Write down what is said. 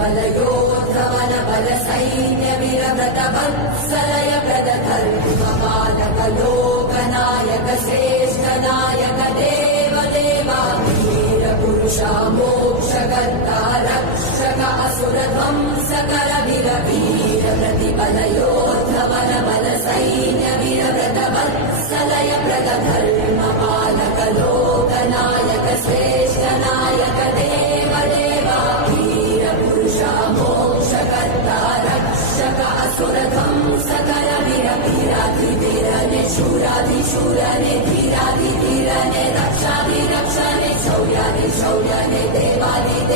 बलयोद्धवन बल सैन्य विरव्रत वत्सलय प्रदधर्म पालक लोकनायक श्रेष्ठ नायक देव देवा वीर पुरुषा मोक्षकर्ता रक्षक असुर ध्वंसकर वीर वीर प्रतिबलयोद्धवन बल सैन्य विरव्रत वत्सलय प्रदधर्म पालक लोकनायक श्रेष्ठ नायक देव देवा वीर पुरुषा मोक्षकर्ता रक्षक असुर ध्वंसकर वीर वीराधिवीरने शूराधिशूरने धीराधिधीरने रक्षाधिरक्षणे शौर्याधिशौर्यने देवाधिदेवने